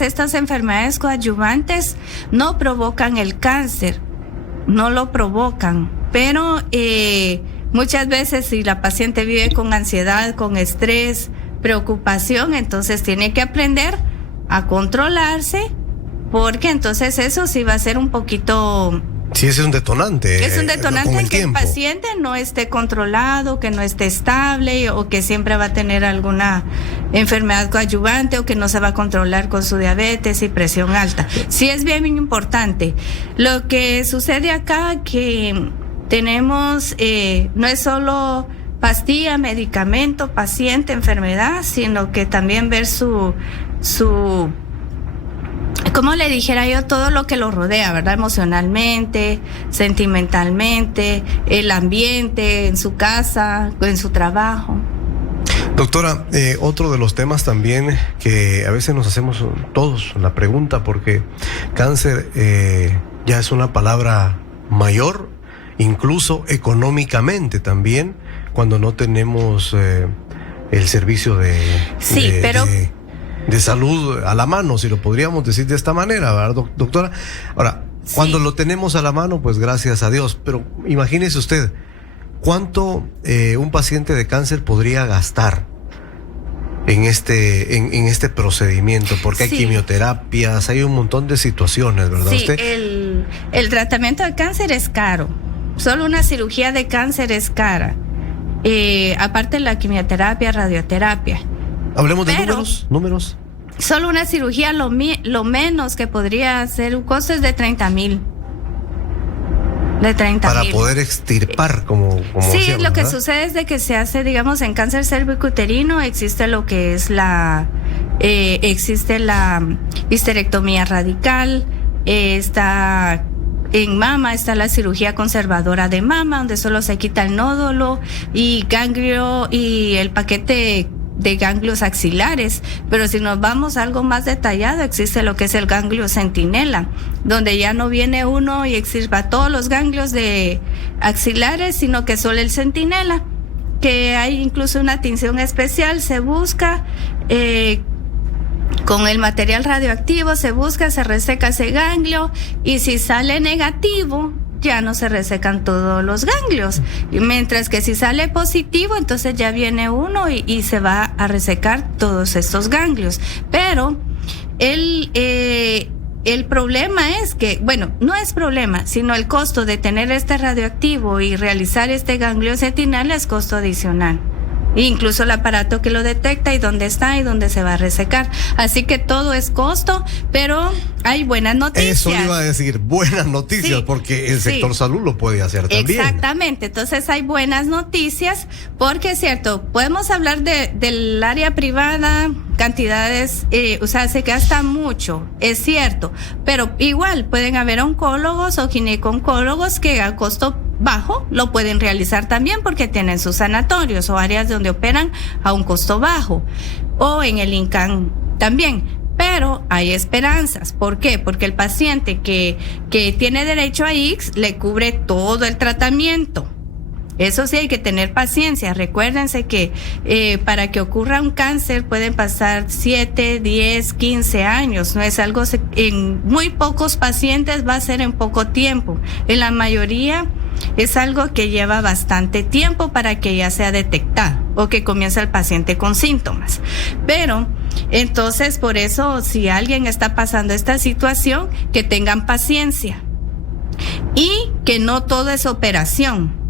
estas enfermedades coadyuvantes no provocan el cáncer, no lo provocan, pero muchas veces si la paciente vive con ansiedad, con estrés, preocupación, entonces tiene que aprender a controlarse, porque entonces eso sí va a ser un poquito... Sí, ese es un detonante. Es un detonante en que el paciente no esté controlado, que no esté estable, o que siempre va a tener alguna enfermedad coadyuvante, o que no se va a controlar con su diabetes y presión alta. Sí, es bien importante. Lo que sucede acá, que tenemos, no es solo pastilla, medicamento, paciente, enfermedad, sino que también ver su como le dijera yo, todo lo que lo rodea, ¿verdad? Emocionalmente, sentimentalmente, el ambiente en su casa, en su trabajo. Doctora, otro de los temas también que a veces nos hacemos todos la pregunta, porque cáncer ya es una palabra mayor incluso económicamente también, cuando no tenemos el servicio de salud a la mano, si lo podríamos decir de esta manera, ¿verdad, doctora? Ahora, cuando lo tenemos a la mano, pues gracias a Dios, pero imagínese usted, ¿cuánto un paciente de cáncer podría gastar en este procedimiento? Porque hay quimioterapias, hay un montón de situaciones, ¿verdad? Sí, el tratamiento de cáncer es caro. Solo una cirugía de cáncer es cara. Aparte de la quimioterapia, radioterapia. Hablemos de números. Solo una cirugía, lo menos que podría ser un costo es de 30,000. Para poder extirpar, como sí, decíamos, lo que ¿verdad? sucede es de que se hace, digamos, en cáncer cervicuterino existe lo que es existe la histerectomía radical, está en mama, está la cirugía conservadora de mama, donde solo se quita el nódulo y ganglio y el paquete de ganglios axilares, pero si nos vamos a algo más detallado, existe lo que es el ganglio centinela, donde ya no viene uno y extirpa todos los ganglios de axilares, sino que solo el centinela, que hay incluso una tinción especial, se busca con el material radioactivo, se reseca ese ganglio, y si sale negativo, ya no se resecan todos los ganglios, mientras que si sale positivo, entonces ya viene uno y se va a resecar todos estos ganglios. Pero el problema es que, bueno, no es problema, sino el costo de tener este radioactivo y realizar este ganglio centinela es costo adicional. Incluso el aparato que lo detecta y dónde está y dónde se va a resecar. Así que todo es costo, pero hay buenas noticias. Eso le iba a decir, buenas noticias, porque el sector salud lo puede hacer también. Exactamente, entonces hay buenas noticias, porque es cierto, podemos hablar del área privada, cantidades, o sea, se gasta mucho, es cierto, pero igual pueden haber oncólogos o gineco-oncólogos que a costo bajo lo pueden realizar también, porque tienen sus sanatorios o áreas donde operan a un costo bajo, o en el INCAN también. Pero hay esperanzas. ¿Por qué? Porque el paciente que tiene derecho a IX le cubre todo el tratamiento. Eso sí, hay que tener paciencia. Recuérdense que para que ocurra un cáncer pueden pasar 7, 10, 15 años. No es algo, en muy pocos pacientes va a ser en poco tiempo. En la mayoría es algo que lleva bastante tiempo para que ya sea detectado o que comience el paciente con síntomas. Pero entonces, por eso, si alguien está pasando esta situación, que tengan paciencia y que no todo es operación.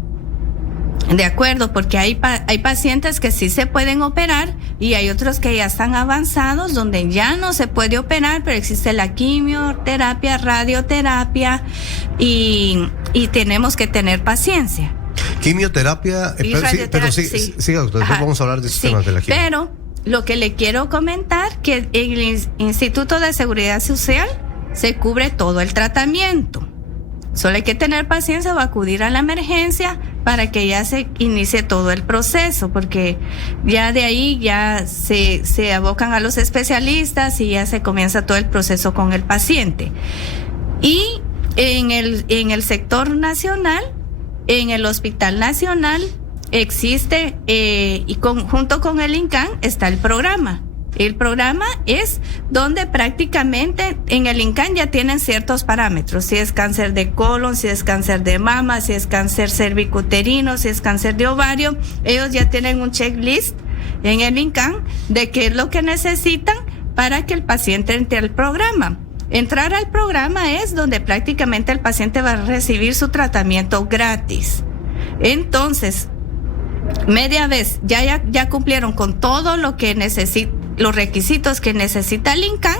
De acuerdo, porque hay pacientes que sí se pueden operar y hay otros que ya están avanzados donde ya no se puede operar, pero existe la quimioterapia, radioterapia y tenemos que tener paciencia. Quimioterapia, pero sí, doctor, después vamos a hablar de esos temas de la quimio. Pero lo que le quiero comentar, que en el Instituto de Seguridad Social se cubre todo el tratamiento. Solo hay que tener paciencia o acudir a la emergencia para que ya se inicie todo el proceso, porque ya de ahí ya se abocan a los especialistas y ya se comienza todo el proceso con el paciente. Y en el sector nacional, en el Hospital Nacional, existe, junto con el INCAN, está el programa. El programa es donde prácticamente en el INCAN ya tienen ciertos parámetros, si es cáncer de colon, si es cáncer de mama, si es cáncer cervicuterino, si es cáncer de ovario, ellos ya tienen un checklist en el INCAN de qué es lo que necesitan para que el paciente entre al programa. Entrar al programa es donde prácticamente el paciente va a recibir su tratamiento gratis. Entonces, media vez ya cumplieron con todo lo que los requisitos que necesita el INCAN,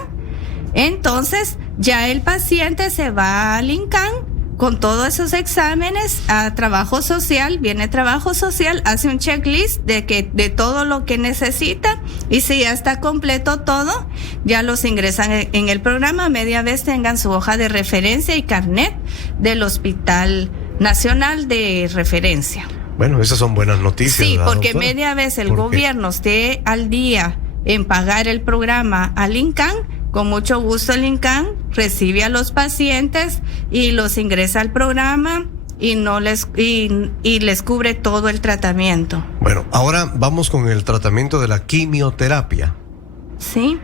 entonces ya el paciente se va al INCAN con todos esos exámenes a trabajo social, viene trabajo social, hace un checklist de todo lo que necesita, y si ya está completo todo, ya los ingresan en el programa. Media vez tengan su hoja de referencia y carnet del Hospital Nacional de referencia. Bueno, esas son buenas noticias. Sí, porque doctora, media vez el gobierno esté al día en pagar el programa al INCAN, con mucho gusto el INCAN recibe a los pacientes y los ingresa al programa y no les y les cubre todo el tratamiento. Bueno, ahora vamos con el tratamiento de la quimioterapia. ¿Sí?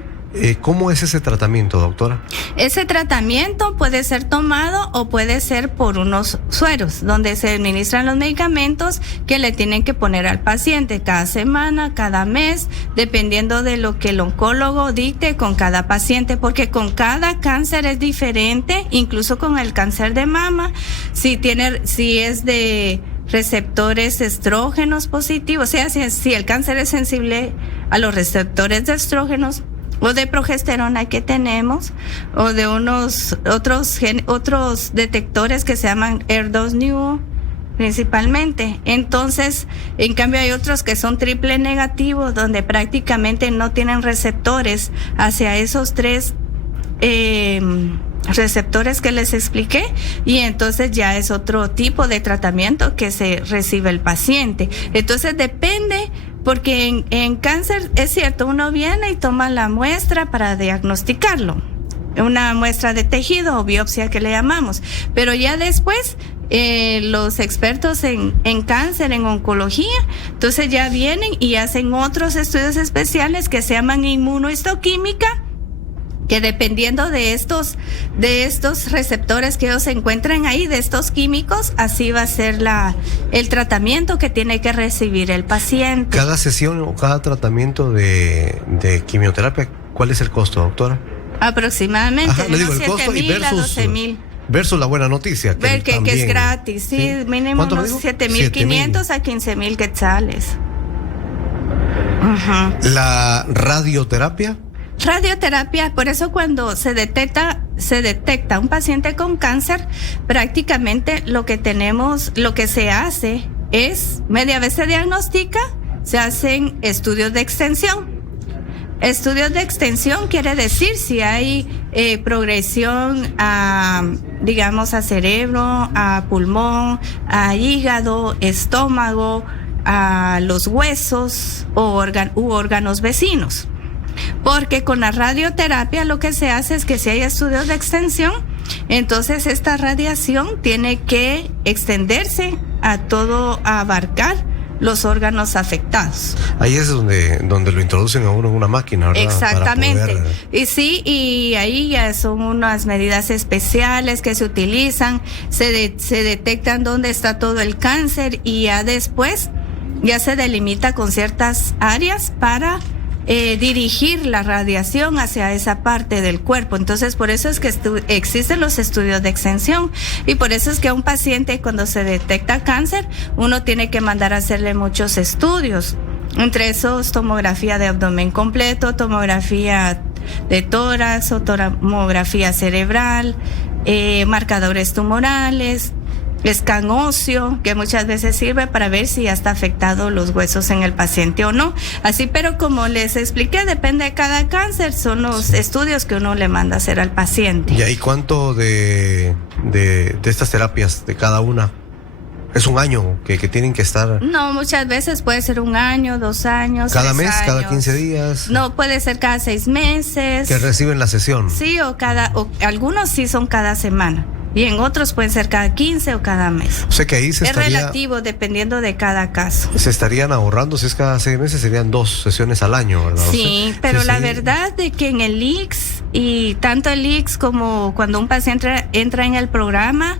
¿Cómo es ese tratamiento, doctora? Ese tratamiento puede ser tomado o puede ser por unos sueros, donde se administran los medicamentos que le tienen que poner al paciente cada semana, cada mes, dependiendo de lo que el oncólogo dicte con cada paciente, porque con cada cáncer es diferente, incluso con el cáncer de mama, si es de receptores estrógenos positivos, o sea, si el cáncer es sensible a los receptores de estrógenos o de progesterona que tenemos, o de otros detectores que se llaman HER2/neu principalmente. Entonces, en cambio hay otros que son triple negativos, donde prácticamente no tienen receptores hacia esos tres receptores que les expliqué, y entonces ya es otro tipo de tratamiento que se recibe el paciente. Entonces depende, porque en cáncer es cierto, uno viene y toma la muestra para diagnosticarlo, una muestra de tejido o biopsia que le llamamos, pero ya después los expertos en cáncer, en oncología, entonces ya vienen y hacen otros estudios especiales que se llaman inmunohistoquímica, que dependiendo de estos receptores que ellos se encuentran ahí, de estos químicos, así va a ser el tratamiento que tiene que recibir el paciente. Cada sesión o cada tratamiento de quimioterapia, ¿cuál es el costo, doctora? Aproximadamente de unos 7,000 a 12,000. Versus la buena noticia. Que es gratis, sí, mínimo unos 7,500 a 15,000 quetzales. Uh-huh. ¿La radioterapia? Radioterapia, por eso cuando se detecta un paciente con cáncer, prácticamente lo que se hace es, media vez se diagnostica, se hacen estudios de extensión. Estudios de extensión quiere decir si hay progresión a cerebro, a pulmón, a hígado, estómago, a los huesos u órganos vecinos. Porque con la radioterapia lo que se hace es que si hay estudios de extensión, entonces esta radiación tiene que extenderse a abarcar los órganos afectados. Ahí es donde lo introducen a uno en una máquina, ¿verdad? Exactamente. Y ahí ya son unas medidas especiales que se utilizan, se detectan dónde está todo el cáncer, y ya después ya se delimita con ciertas áreas para dirigir la radiación hacia esa parte del cuerpo. Entonces, por eso es que existen los estudios de extensión, y por eso es que a un paciente, cuando se detecta cáncer, uno tiene que mandar a hacerle muchos estudios, entre esos tomografía de abdomen completo, tomografía de tórax o tomografía cerebral, marcadores tumorales, escan óseo, que muchas veces sirve para ver si ya está afectado los huesos en el paciente o no. Así, pero como les expliqué, depende de cada cáncer, son los estudios que uno le manda a hacer al paciente. ¿Y ahí cuánto de estas terapias, de cada una? ¿Es un año que tienen que estar? No, muchas veces puede ser 1 año, 2 años, ¿cada mes, 3 años. cada 15 días? No, puede ser cada 6 meses. ¿Que reciben la sesión? Sí, o algunos sí son cada semana. Y en otros pueden ser cada 15 o cada mes. O sea que ahí es relativo, dependiendo de cada caso. Se estarían ahorrando, si es cada 6 meses, serían 2 sesiones al año, ¿verdad? Sí, pero la verdad de que en el ICS, y tanto el ICS como cuando un paciente entra en el programa,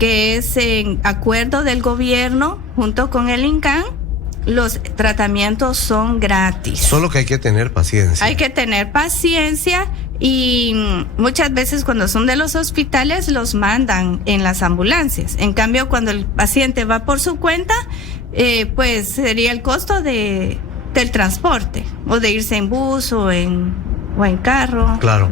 que es en acuerdo del gobierno junto con el INCAN, los tratamientos son gratis. Solo que hay que tener paciencia. Hay que tener paciencia. Y muchas veces cuando son de los hospitales los mandan en las ambulancias. En cambio, cuando el paciente va por su cuenta, pues sería el costo del transporte, o de irse en bus o en carro. Claro.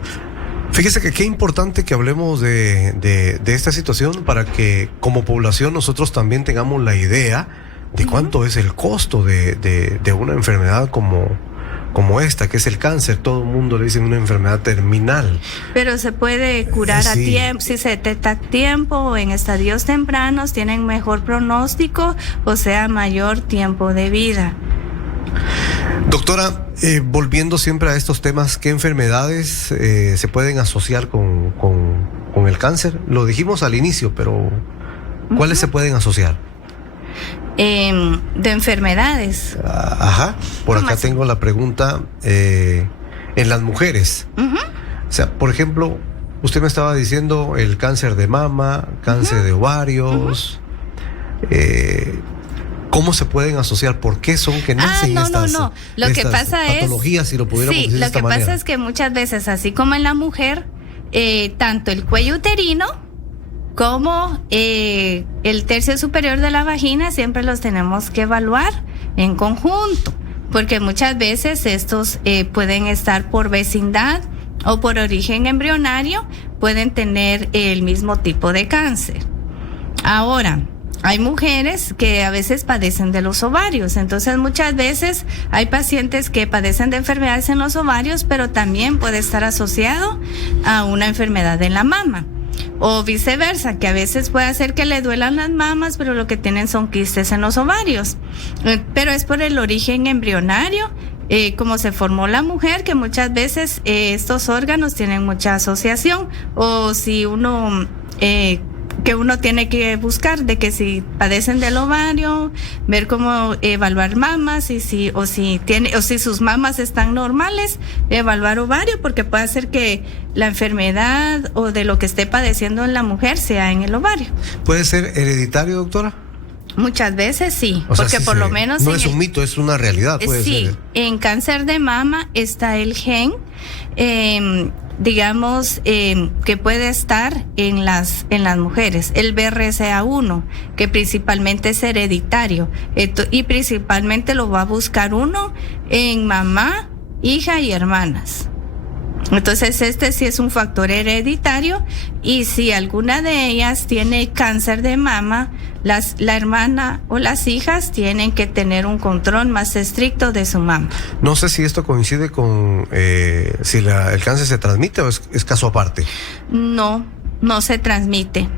Fíjese que qué importante que hablemos de esta situación, para que como población nosotros también tengamos la idea de cuánto es el costo de una enfermedad como esta, que es el cáncer. Todo el mundo le dice una enfermedad terminal. Pero se puede curar a tiempo, si se detecta a tiempo o en estadios tempranos, tienen mejor pronóstico, o sea, mayor tiempo de vida. Doctora, volviendo siempre a estos temas, ¿qué enfermedades se pueden asociar con el cáncer? Lo dijimos al inicio, pero ¿Cuáles se pueden asociar? De enfermedades. Ajá. Por acá tengo la pregunta en las mujeres. O sea, por ejemplo, usted me estaba diciendo el cáncer de mama, cáncer de ovarios. ¿Cómo se pueden asociar? ¿Por qué son que nacen no. Lo que estas pasa patologías, si lo pudiéramos decir de esta manera? Lo que pasa es que muchas veces, así como en la mujer, tanto el cuello uterino como el tercio superior de la vagina siempre los tenemos que evaluar en conjunto, porque muchas veces estos pueden estar por vecindad o por origen embrionario, pueden tener el mismo tipo de cáncer. Ahora, hay mujeres que a veces padecen de los ovarios, entonces muchas veces hay pacientes que padecen de enfermedades en los ovarios, pero también puede estar asociado a una enfermedad en la mama. O viceversa, que a veces puede hacer que le duelan las mamas, pero lo que tienen son quistes en los ovarios. Pero es por el origen embrionario, como se formó la mujer, que muchas veces estos órganos tienen mucha asociación. O si uno que uno tiene que buscar de que si padecen del ovario, ver cómo evaluar mamas y si sus mamas están normales, evaluar ovario, porque puede ser que la enfermedad o de lo que esté padeciendo en la mujer sea en el ovario. ¿Puede ser hereditario, doctora? Muchas veces sí, o sea, porque sí por lo menos no es un mito, es una realidad. Puede ser. En cáncer de mama está el gen, digamos, que puede estar en las mujeres, el BRCA1, que principalmente es hereditario, y principalmente lo va a buscar uno en mamá, hija y hermanas. Entonces este sí es un factor hereditario, y si alguna de ellas tiene cáncer de mama, la hermana o las hijas tienen que tener un control más estricto de su mama. No sé si esto coincide con si el cáncer se transmite o es caso aparte. No se transmite.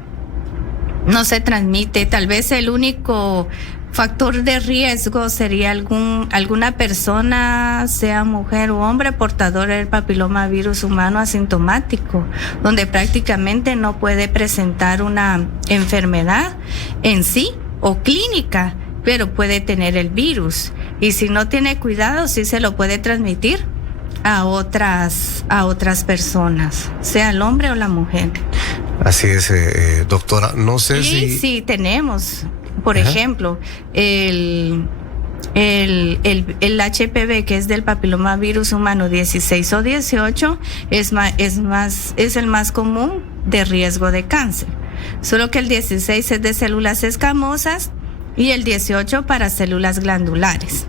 No se transmite. Tal vez el único factor de riesgo sería alguna persona, sea mujer o hombre, portador del papilomavirus humano asintomático, donde prácticamente no puede presentar una enfermedad en sí o clínica, pero puede tener el virus. Y si no tiene cuidado, sí se lo puede transmitir a otras personas, sea el hombre o la mujer. Así es, doctora. No sé si... Sí, tenemos... Por ejemplo, el HPV, que es del papilomavirus humano 16 o 18, es el más común de riesgo de cáncer. Solo que el 16 es de células escamosas y el 18 para células glandulares.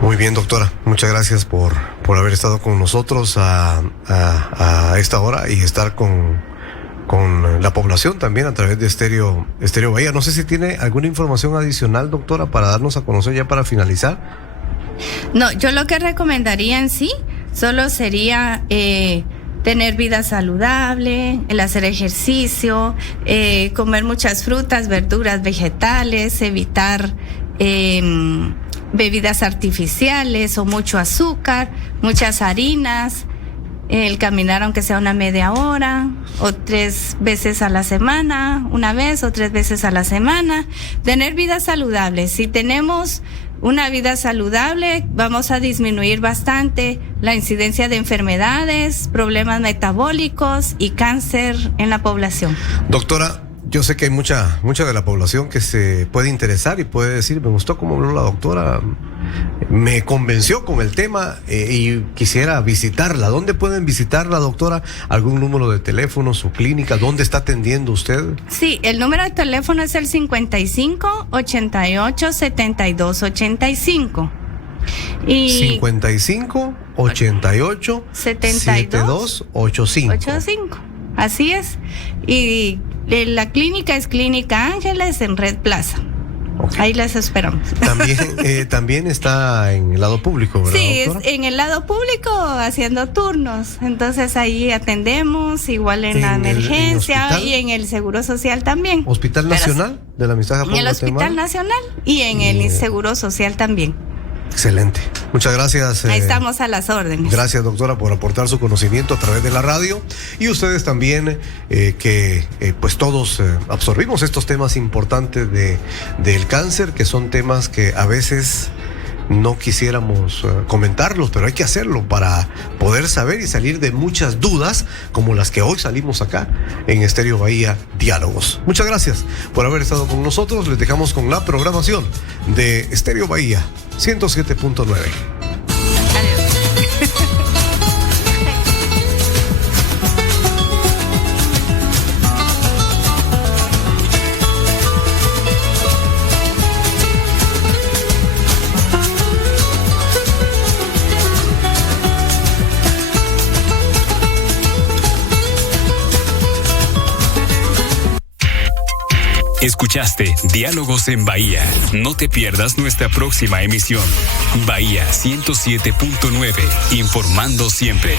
Muy bien, doctora. Muchas gracias por haber estado con nosotros a esta hora y estar con la población también a través de Estéreo Bahía. No sé si tiene alguna información adicional, doctora, para darnos a conocer ya para finalizar. No, yo lo que recomendaría en sí solo sería tener vida saludable, el hacer ejercicio, comer muchas frutas, verduras, vegetales, evitar bebidas artificiales o mucho azúcar, muchas harinas, el caminar aunque sea una media hora o 3 veces a la semana, una vez o 3 veces a la semana, tener vida saludable. Si tenemos una vida saludable, vamos a disminuir bastante la incidencia de enfermedades, problemas metabólicos y cáncer en la población. Doctora, yo sé que hay mucha de la población que se puede interesar y puede decir, me gustó cómo habló la doctora, me convenció con el tema y quisiera visitarla. ¿Dónde pueden visitarla, doctora? ¿Algún número de teléfono, su clínica? ¿Dónde está atendiendo usted? Sí, el número de teléfono es el 55 88 72 85. Y 55 88 72 85. Así es. Y la clínica es Clínica Ángeles en Red Plaza. Okay. Ahí les esperamos. También está en el lado público, ¿verdad, sí, doctora? En el lado público haciendo turnos. Entonces ahí atendemos, igual en la emergencia y en el Seguro Social también. ¿Hospital Nacional de la Amistad Japón? En el Hospital Nacional y en el Seguro Social también. Excelente. Muchas gracias. Ahí estamos a las órdenes. Gracias, doctora, por aportar su conocimiento a través de la radio. Y ustedes también, pues todos absorbimos estos temas importantes del cáncer, que son temas que a veces no quisiéramos comentarlos, pero hay que hacerlo para poder saber y salir de muchas dudas como las que hoy salimos acá en Estéreo Bahía Diálogos. Muchas gracias por haber estado con nosotros. Les dejamos con la programación de Estéreo Bahía 107.9. Escuchaste Diálogos en Bahía. No te pierdas nuestra próxima emisión. Bahía 107.9, informando siempre.